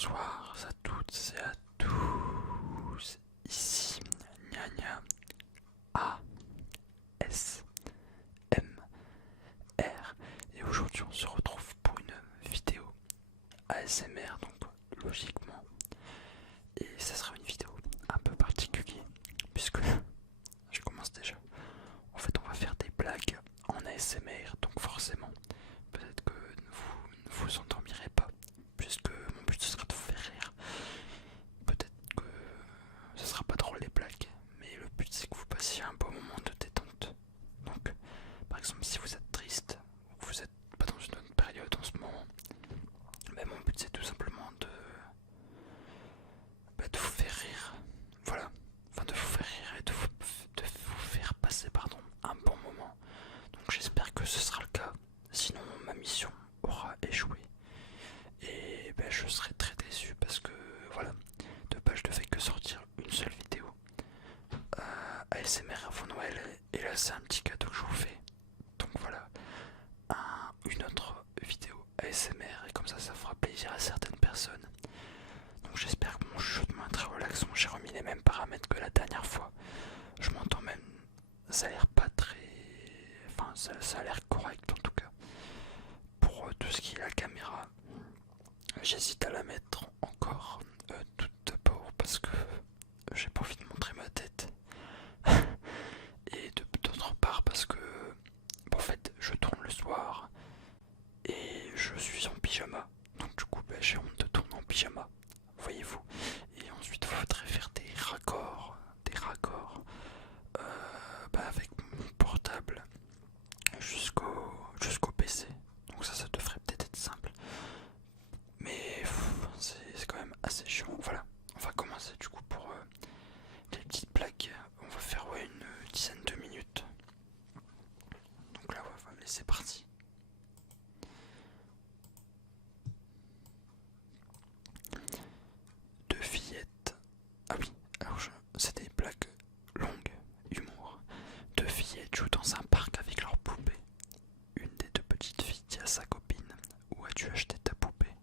Bonsoir à toutes et à tous, ici Gnagna ASMR et aujourd'hui on se retrouve pour une vidéo ASMR donc logiquement et ça sera une vidéo un peu particulière puisque je commence déjà. En fait on va faire des blagues en ASMR donc forcément peut-être que vous ne vous endormirez pas puisque mon but ce sera de vous faire rire. Peut-être que ce sera pas drôle les blagues, mais le but c'est que vous passiez un beau moment de détente. Donc, par exemple, si vous êtes triste ou que vous êtes pas dans une bonne période en ce moment, ben, mon but c'est tout simplement de vous faire rire. Voilà, enfin de vous faire rire et de vous faire passer un bon moment. Donc j'espère que ce sera le cas, sinon ma mission aura échoué. Et ben, je serai très déçu parce que voilà, de base je devais que sortir une seule vidéo ASMR avant Noël et là c'est un petit cadeau que je vous fais. Donc voilà, une autre vidéo ASMR et comme ça fera plaisir à certaines personnes. Donc j'espère que mon chuchotement est très relaxant, j'ai remis les mêmes paramètres que la dernière fois. Je m'entends même, ça a l'air pas très... Enfin ça a l'air correct en tout cas. Pour tout ce qui est la caméra, j'hésite à la mettre encore toute d'abord parce que j'ai pas envie de montrer ma tête. Et d'autre part parce que en fait je tourne le soir et je suis en pyjama. Donc du coup j'ai honte de tourner en pyjama, voyez-vous. Et ensuite il faudrait faire avec mon portable jusqu'au PC. Donc ça devrait peut-être être simple. Mais c'est quand même assez chiant. Voilà, on va commencer du coup pour les petites blagues. On va faire une dizaine de minutes. Donc là, allez, c'est parti. Deux fillettes. Ah oui, alors c'est des blagues longues, humour. Deux fillettes jouent dans un parc avec leur poupée. Une des deux petites filles dit à sa copine: où as-tu acheté ta poupée?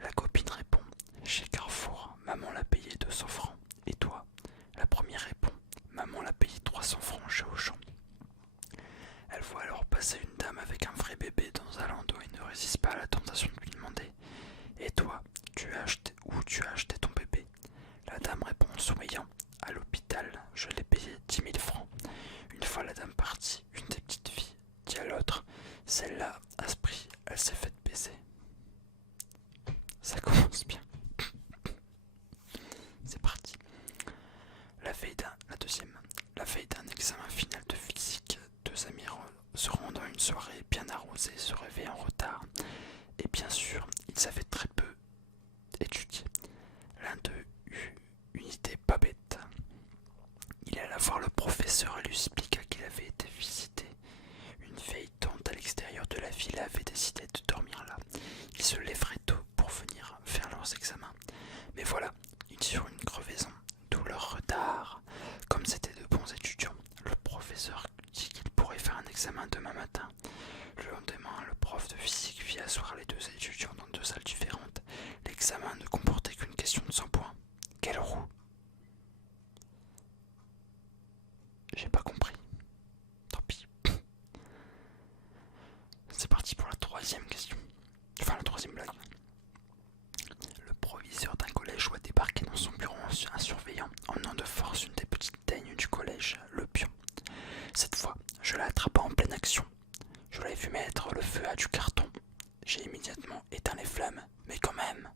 La copine répond: chez Carrefour, maman l'a payé 200 francs. Et toi? La première répond: maman l'a payé 300 francs chez Auchan. Elle voit alors passer une dame avec un vrai bébé dans un landau et ne résiste pas à la tentation de lui demander: et toi, où tu as acheté ton bébé? La dame répond en souriant: à l'hôpital, je l'ai payé 10 000 francs. Une fois la dame partie, une des petites filles dit à l'autre: celle-là, à ce prix, elle s'est faite baiser. Ça commence bien. C'est parti. La deuxième. La veille d'un examen final de physique, deux amis se rendent à une soirée bien arrosée, se réveillent en retard. Et bien sûr, ils avaient très peu étudié. L'un d'eux eut une idée pas bête. Il alla voir le professeur et lui expliqua qu'il avait été visiter une vieille tante à l'extérieur de la ville et avait décidé de dormir là. Ils se lèveraient tôt pour venir faire leurs examens. Mais voilà, ils eurent une crevaison, d'où leur retard. Comme c'étaient de bons étudiants, le professeur dit qu'il pourrait faire un examen demain matin. Le lendemain, le prof de physique fit asseoir les deux étudiants dans deux salles différentes. L'examen ne comportait qu'une question de 100 points. Quelle roue? J'ai pas compris. Tant pis. C'est parti pour la troisième question. Enfin, la troisième blague. Le proviseur d'un collège voit débarquer dans son bureau un surveillant, emmenant de force une des petites daignes du collège, le pion. Cette fois, je l'ai attrapé en pleine action. Je l'ai vu mettre le feu à du carton. J'ai immédiatement éteint les flammes, mais quand même.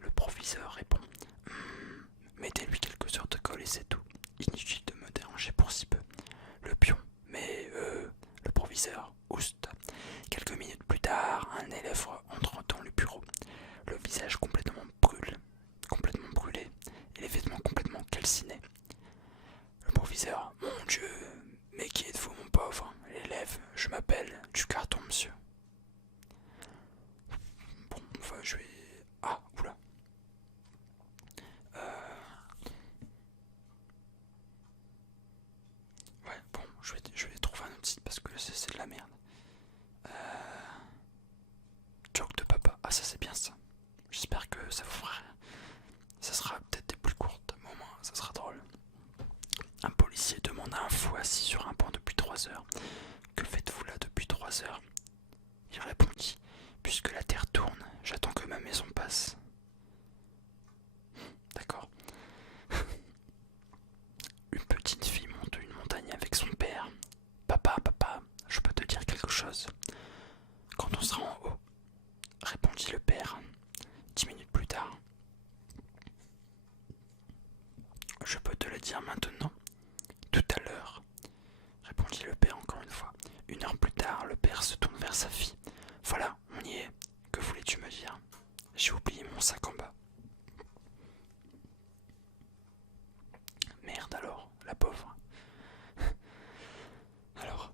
Le proviseur répond: mettez-lui quelques heures de colle et c'est tout. Inutile de me déranger pour si peu. Le pion: mais le proviseur ouste. Quelques minutes plus tard, un élève entre dans le bureau, le visage complètement brûlé et les vêtements complètement calcinés. Le proviseur: mon Dieu, mais qui êtes-vous, mon pauvre? L'élève: je m'appelle du carton, monsieur. Bon, enfin, je vais... Ah, oula. Ouais, bon, je vais trouver un autre site parce que c'est de la merde. Joke de papa. Ah, ça c'est bien ça. J'espère que ça vous fera. Ça sera peut-être des plus courtes, mais au moins ça sera drôle. Un policier demanda à un fou assis sur un banc depuis 3 heures. Que faites-vous là depuis 3 heures? Il répondit. Puisque la terre tourne, j'attends que ma maison passe. D'accord. Une petite fille monte une montagne avec son père. Papa, papa, je peux te dire quelque chose. Quand on sera en haut, répondit le père. 10 minutes plus tard. Je peux te le dire maintenant? Tout à l'heure, répondit le père encore une fois. 1 heure plus tard, le père se tourne vers sa fille. Voilà, on y est. Que voulais-tu me dire? J'ai oublié mon sac en bas. Merde alors, la pauvre. Alors,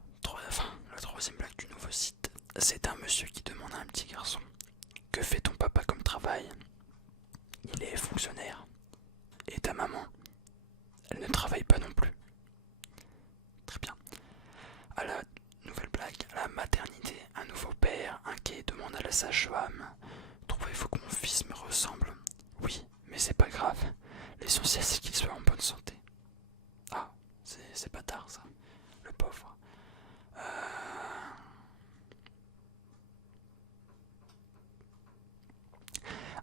la troisième blague du nouveau site. C'est un monsieur qui demande à un petit garçon. Que fait ton papa comme travail? Il est fonctionnaire. Et ta maman? Elle ne travaille pas non plus. Très bien. À la nouvelle blague, à la maternité, un nouveau père, inquiet, demande à la sage-femme. Trouvez-vous que mon fils me ressemble? Oui, mais c'est pas grave. L'essentiel c'est qu'il soit en bonne santé. Ah, c'est pas tard ça, le pauvre.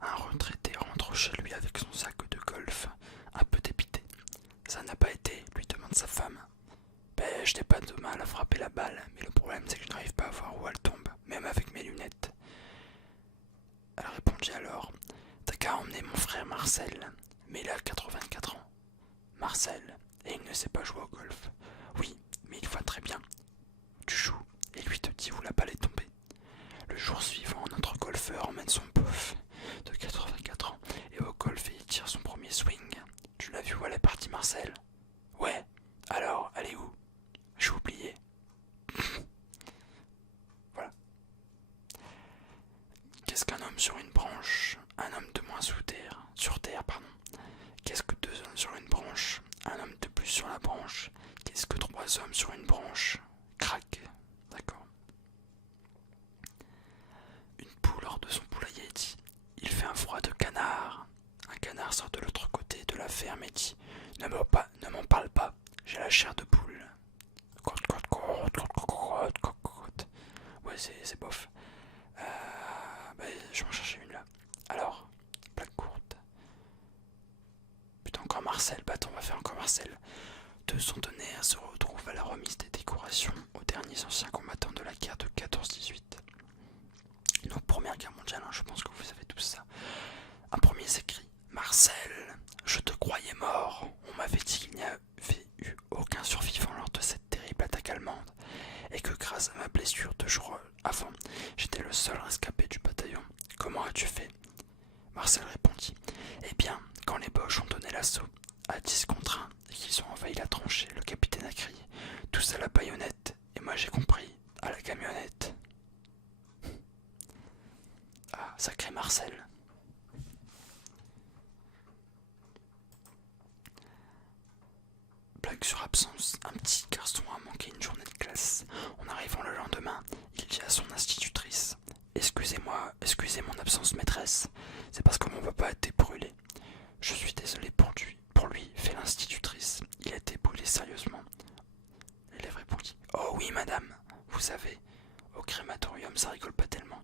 Un retraité rentre chez lui avec son sac de golf, un peu dépité. Ça n'a pas été, lui demande sa femme. Ben, je n'ai pas de mal à frapper la balle, mais le problème c'est que je n'arrive pas à voir où elle tombe, même avec mes lunettes. Elle répondit alors. T'as qu'à emmener mon frère Marcel, mais il a 84 ans. Marcel, et il ne sait pas jouer au golf. Oui, mais il voit très bien. Tu joues, et lui te dit où la balle est tombée. Le jour suivant, notre golfeur emmène son beauf de 84 ans et au golf et il tire son premier swing. Tu l'as vu où elle est partie, Marcel? Ouais, alors, elle est où? J'ai oublié. Voilà. Qu'est-ce qu'un homme sur une branche? Un homme de moins sur terre, pardon. Qu'est-ce que 2 hommes sur une branche? Un homme de plus sur la branche. Qu'est-ce que 3 hommes sur une branche? Crac. D'accord. Une poule hors de son poulailler dit. Il fait un froid de canard. Un canard sort de l'autre côté de la ferme et dit. Ne m'en parle pas, j'ai la chair de poule. Ouais, c'est bof. Je vais en chercher une là. Alors, blague courte. Putain, encore Marcel. Bah attends, on va faire encore Marcel. 2 centenaires se retrouvent à la remise des décorations aux derniers anciens combattants de la guerre de 14-18. Donc, Première Guerre mondiale, hein, je pense que vous savez tous ça. Un premier s'écrie. Marcel, je te croyais mort. On m'avait dit qu'il n'y avait eu aucun survivant lors de cette terrible attaque allemande et que grâce à ma blessure 2 jours avant, j'étais le seul rescapé du bataillon. Comment as-tu fait? Marcel répondit. Eh bien, quand les Boches ont donné l'assaut à 10 contre 1 et qu'ils ont envahi la tranchée, le capitaine a crié tous à la baïonnette et moi j'ai compris à la camionnette. Ah, sacré Marcel. Blague sur absence, un petit garçon a manqué une journée de classe. En arrivant le lendemain, il dit à son institutrice. Excusez mon absence maîtresse, c'est parce que mon papa a été brûlé. Je suis désolé pour lui, fait l'institutrice. Il a été brûlé sérieusement. L'élève répondit. Oh oui madame, vous savez, au crématorium ça rigole pas tellement.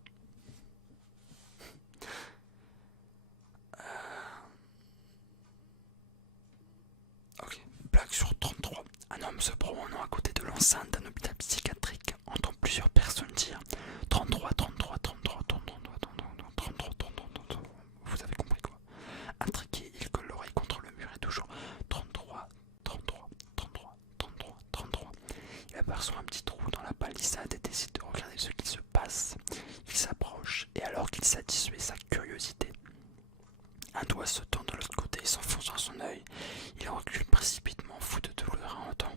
Ok, blague sur 33. Un homme se promenant à côté de l'enceinte d'un hôpital psychiatrique entend plusieurs personnes dire 33, 33, 33, 33, 33, 33, 33, 33. Vous avez compris quoi? Intrigué, il colle l'oreille contre le mur et toujours 33, 33, 33, 33, 33. Il aperçoit un petit trou dans la palissade et décide de regarder ce qui se passe. Il s'approche et alors qu'il satisfait sa curiosité, un doigt se tend de l'autre côté et s'enfonce dans son œil. Il recule précipitamment, fou de douleur à entendre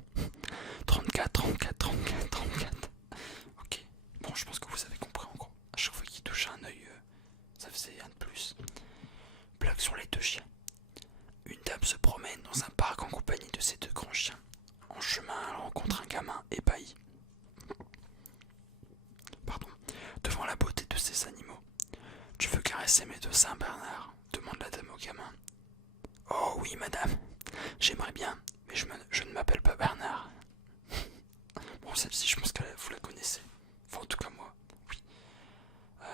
34, 34, 34, 34. Ok, bon, je pense que vous avez compris en gros. À chaque fois qu'il touche un œil, ça faisait un de plus. Blague sur les 2 chiens. Une dame se promène dans un parc en compagnie de ses 2 grands chiens. En chemin, elle rencontre un gamin ébahi. Devant la beauté de ces animaux. Tu veux caresser mes deux seins, Bernard? Demande la dame au gamin. Oh oui, madame, j'aimerais bien, mais je ne m'appelle pas Bernard. Bon, celle-ci, je pense que vous la connaissez. Enfin, en tout cas, moi, oui. Euh,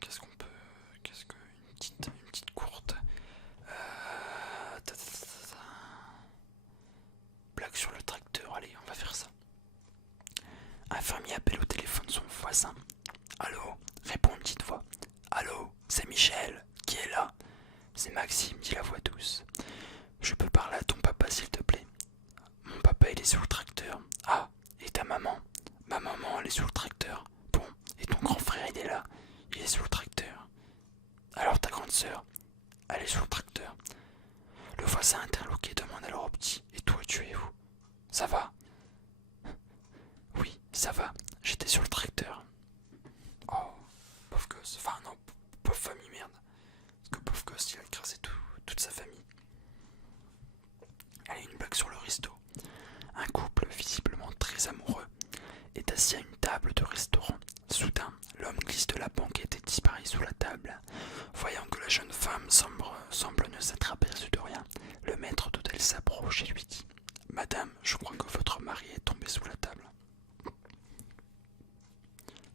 Qu'est-ce qu'on peut. Qu'est-ce que. Une petite courte. Blague sur le tracteur, allez, on va faire ça. Un fermier appelle au téléphone son voisin. Allô, répond une petite voix. Allô, c'est Michel, qui est là? C'est Maxime, dit la voix douce. Je peux parler à ton papa, s'il te plaît? Mon papa, il est sous le tracteur. Ah, et ta maman? Ma maman, elle est sous le tracteur. Bon, et ton grand frère, il est là? Il est sous le tracteur. Alors ta grande sœur, elle est sous le tracteur. Le voisin interloqué demande alors au petit. Et toi, tu es où? Ça va? Oui, ça va. J'étais sur le tracteur. Oh, pauvre gosse. Enfin, non, pauvre famille, merde. Parce que pauvre gosse, il a écrasé toute sa famille. Allez, une blague sur le resto. Un couple, visiblement très amoureux, est assis à une table de restaurant. Soudain, l'homme glisse de la banquette et disparaît sous la table. Voyant que la jeune femme semble ne s'être aperçue de rien, le maître d'hôtel s'approche et lui dit: Madame, je crois que votre mari est tombé sous la table.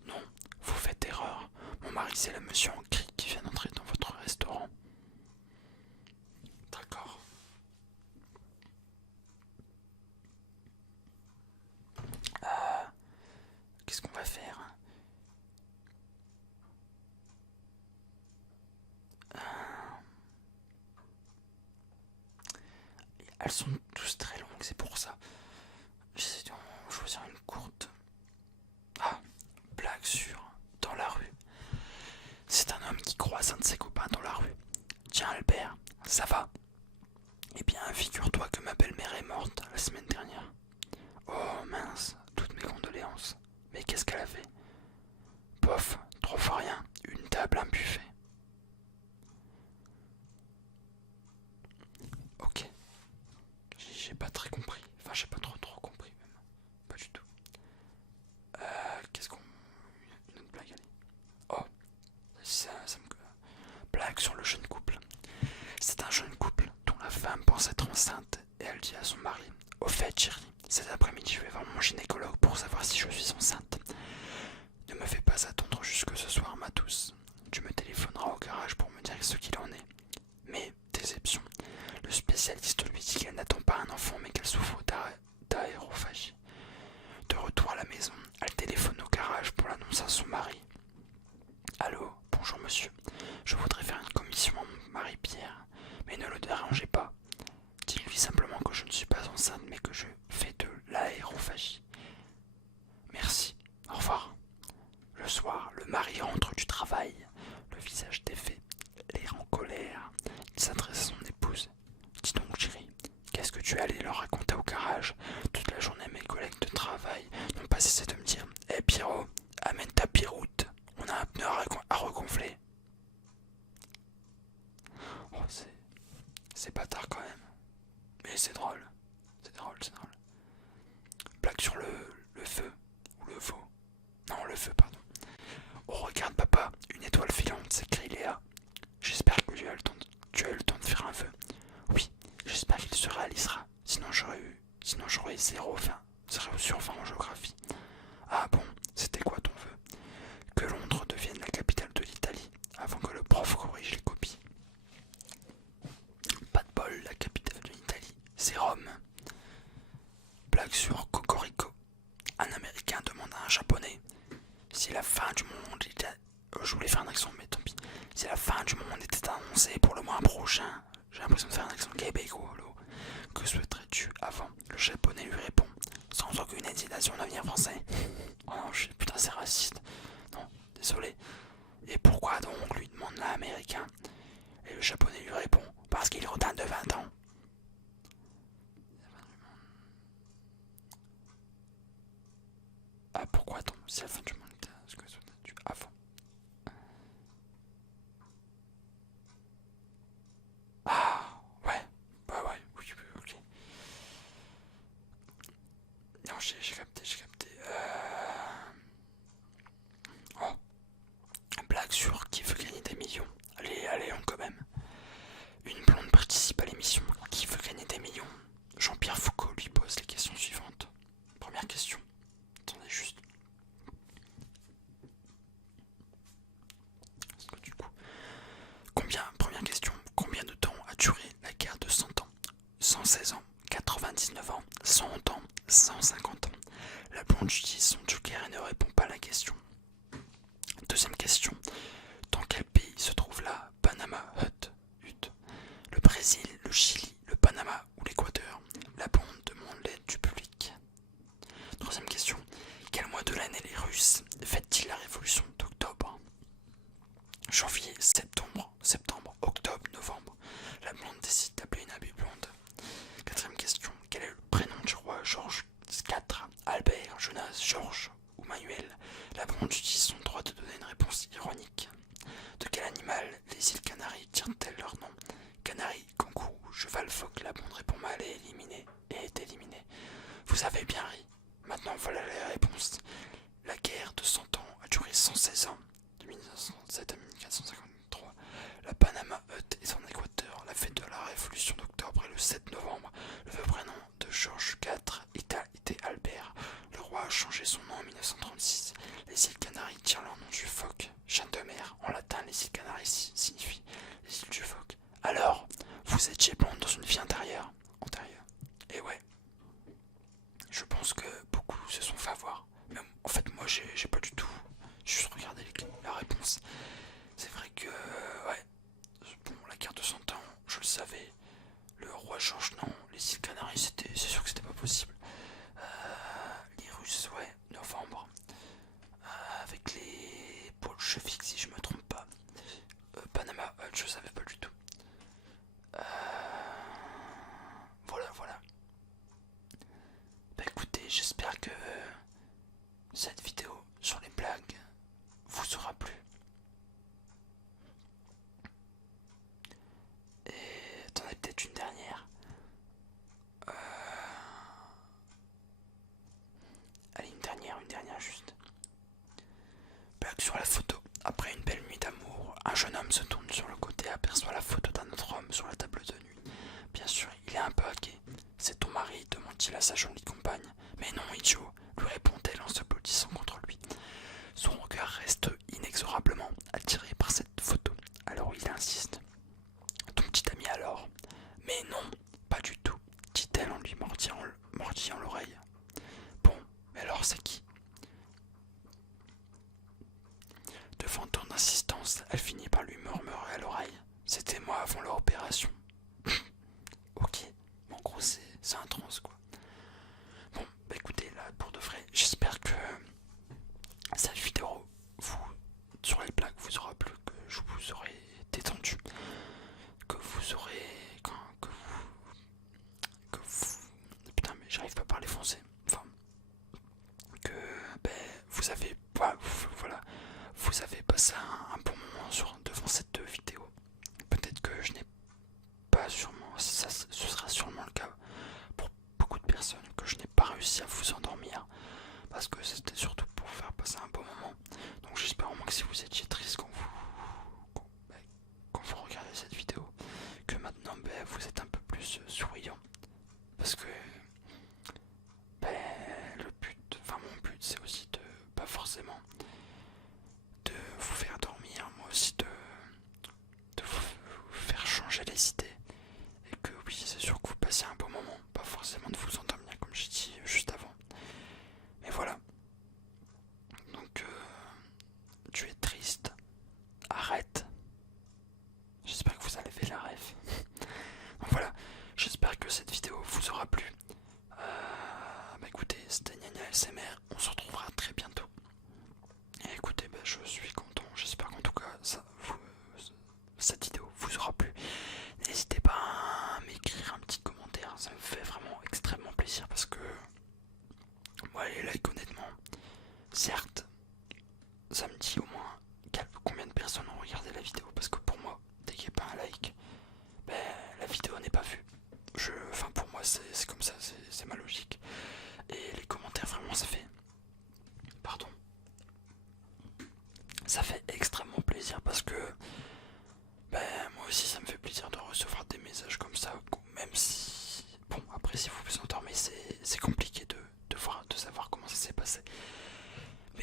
Non, vous faites erreur. Mon mari, c'est le monsieur en gris qui vient d'entrer dans votre restaurant. D'accord. Qu'est-ce qu'on va faire? Elles sont tous très longues, c'est pour ça. J'essaie de choisir une courte. Ah, blague sur dans la rue. C'est un homme qui croise un de ses copains dans la rue. Tiens Albert, ça va? Eh bien, figure-toi que ma belle-mère est morte la semaine dernière. Oh mince, toutes mes condoléances. Mais qu'est-ce qu'elle a fait? Pof, trop fort rien, une table, un buffet. Ok, j'ai pas très compris. Enfin, j'ai pas trop compris même. Pas du tout. Qu'est-ce qu'on... Une autre blague, allez. Oh, ça me... Blague sur le jeune couple. C'est un jeune couple dont la femme pense être enceinte et elle dit à son mari: Au fait, chérie, cet après-midi je vais voir mon gynécologue pour savoir si je suis enceinte. Ne me fais pas attendre jusque ce soir, ma douce. Tu me téléphoneras au garage pour me dire ce qu'il en est. Mais, déception, le spécialiste lui dit qu'elle n'attend pas un enfant mais qu'elle souffre d'aérophagie. De retour à la maison, elle téléphone au garage pour l'annoncer à son mari. Allô, bonjour monsieur, je voudrais faire une commission à mon mari Pierre, mais ne le dérangez pas. Dis-lui simplement que je ne suis pas enceinte mais que je fais de l'aérophagie. Merci, au revoir. Le soir, le mari rentre du travail, le visage défait, l'air en colère. Il s'adresse à son épouse. Dis donc chérie, qu'est-ce que tu es allé leur raconter au garage? Toute la journée mes collègues de travail n'ont pas cessé de me dire: Eh Pierrot, amène ta piroute, on a un pneu à regonfler. Oh, c'est bâtard quand même. Mais c'est drôle. C'est drôle, c'est drôle. Blague sur le feu. Ou le veau. Non, le feu, pardon. Oh, regarde, papa, une étoile filante, s'écrie Léa. J'espère que tu as eu le temps de faire un vœu. Oui, j'espère qu'il se réalisera. Sinon j'aurais 0 sur 20 en géographie. Ah bon, c'était quoi ton vœu? Que Londres devienne la capitale de l'Italie, avant que le prof corrige les copies. Pas de bol, la capitale de l'Italie, c'est Rome. Blague sur Cocorico. Un Américain demande à un Japonais si la fin du monde était... je voulais faire un accent, mais tant pis. Si la fin du monde était annoncée pour le mois prochain, j'ai l'impression de faire un accent québécois. Que souhaiterais-tu avant? Le Japonais lui répond, sans aucune hésitation, devenir français. Oh non, putain, c'est raciste. Non, désolé. Et pourquoi donc, lui demande l'Américain. Et le Japonais lui répond, parce qu'il est retard de 20 ans. Ah, pourquoi donc? Si la fin du monde était ce que souhaitais-tu avant? Ah, ouais, bah ouais, oui, ok. non, j'ai capté, j'ai capté. Oh, blague sur qui veut gagner des millions. Allez, allez, on quand même. Une blonde participe à l'émission Qui veut gagner des millions. Jean-Pierre Foucault lui pose les questions suivantes. Première question. Attendez juste. Parce que du coup, première question, combien de temps a duré la guerre de 100 ans? 116 ans, 99 ans, 100 ans, 150 ans. La blonde utilise son joker et ne répond pas à la question. Deuxième question, dans quel pays se trouve la Panama Hut? Le Brésil, le Chili, le Panama ou l'Équateur? La blonde demande l'aide du public. Troisième question, quel mois de l'année les Russes fêtent-ils la révolution d'octobre? Janvier, septembre, octobre, novembre. La blonde décide d'appeler une amie blonde. Quatrième question, quel est le prénom du roi Georges IV? Albert, Jonas, Georges ou Manuel? La blonde utilise son droit de donner une réponse ironique. De quel animal les îles Canaries tirent-elles leur nom? Canari, kangourou, cheval, phoque. La blonde répond mal et est éliminée. Vous avez bien ri. Maintenant voilà les réponses. La guerre de 100 ans a duré 116 ans, de 1907 à 1453. La Panama Hut est en Équateur. La fête de la Révolution d'octobre est le 7 novembre. Le vrai prénom de Georges IV était Albert. Le roi a changé son nom en 1936. Les îles Canaries tirent leur nom du phoque, chien de mer. En latin, les îles Canaries signifient les îles du phoque. Alors, vous étiez blonde dans une vie antérieure. Et ouais, je pense que beaucoup se sont fait avoir. Mais en fait, moi, j'ai pas du tout. J'ai juste regardé la réponse. C'est vrai que, ouais, bon, la guerre de 100 ans, je le savais. Le roi Georges, non. Les îles Canaries, c'est sûr que c'était pas possible. Les Russes, ouais, novembre. Avec les bolcheviks, si je me trompe pas. Panama, je savais pas du tout. Voilà. Bah écoutez, j'espère que cette vidéo sur les blagues vous aura plu. Et attendez, peut-être une dernière. Allez, une dernière juste. Blague sur la photo. Après une belle nuit d'amour, un jeune homme se tourne sur le côté et aperçoit la photo d'un autre homme sur la table de nuit. Bien sûr, il est un peu haqué. C'est ton mari, demande-t-il à sa jolie compagne. Mais non, idiot, lui répond-elle en se blottissant contre lui. Son regard reste inexorablement attiré par cette photo. Alors il insiste. Ton petit ami alors? Mais non, pas du tout, dit-elle en lui mordillant l'oreille. Bon, mais alors c'est qui? Devant tant d'insistance, elle finit par lui murmurer à l'oreille. C'était moi avant leur opération. Ok, en gros c'est un trans quoi. Bon, bah écoutez, là pour de vrai, j'espère que cette vidéo sur les blagues vous aura plu, que je vous aurai détendu, que vous aurez... Putain mais j'arrive pas à parler français. Enfin, que vous avez... Voilà, vous avez passé un bon moment devant cette vidéo. Peut-être que je n'ai pas sûrement... ce sera sûrement le cas pour beaucoup de personnes, que je n'ai pas réussi à vous endormir. Parce que c'était surtout pour faire passer un bon moment. Donc j'espère au moins que si vous étiez triste quand vous regardez cette vidéo, que maintenant vous êtes un peu plus souriant. Parce que mon but c'est aussi de, pas forcément de vous faire dormir, moi aussi de vous faire changer les idées. Et que oui, c'est sûr que vous passez un bon moment, pas forcément de vous endormir comme j'ai dit juste avant. Mais voilà. Donc tu es triste, arrête. J'espère que vous allez faire la rêve. Donc voilà, j'espère que cette vidéo vous aura plu. Écoutez, c'était Gnagna ASMR, on se retrouvera très bientôt. Et écoutez, je suis content, j'espère qu'en tout cas cette vidéo vous aura plu. N'hésitez pas à m'écrire un petit commentaire, ça me fait vraiment extrêmement plaisir parce que moi les likes honnêtement, certes, ça me dit au moins combien de personnes ont regardé la vidéo, parce que pour moi, dès qu'il n'y a pas un like, la vidéo n'est pas vue. Pour moi c'est comme ça, c'est ma logique. Et les commentaires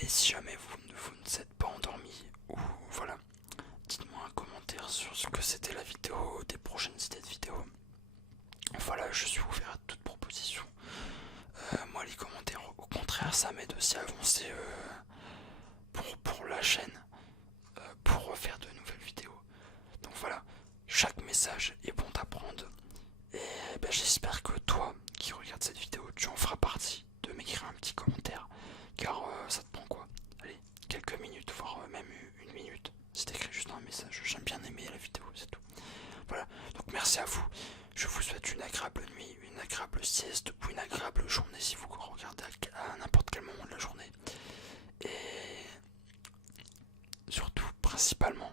Et si jamais vous ne êtes pas endormi, ou voilà, dites-moi un commentaire sur ce que c'était la vidéo, des prochaines idées de vidéos. Voilà, je suis ouvert à toute proposition. Moi, les commentaires, au contraire, ça m'aide aussi à avancer pour la chaîne, pour faire de nouvelles vidéos. Donc voilà, chaque message est bon à prendre. Et ben, j'espère que toi, qui regardes cette vidéo, tu en feras partie de m'écrire un petit commentaire. Car ça te prend quoi? Allez, quelques minutes, voire même une minute. C'est écrit juste un message. J'aime bien aimer la vidéo, c'est tout. Voilà, donc merci à vous. Je vous souhaite une agréable nuit, une agréable sieste ou une agréable journée si vous regardez à n'importe quel moment de la journée. Et surtout, principalement,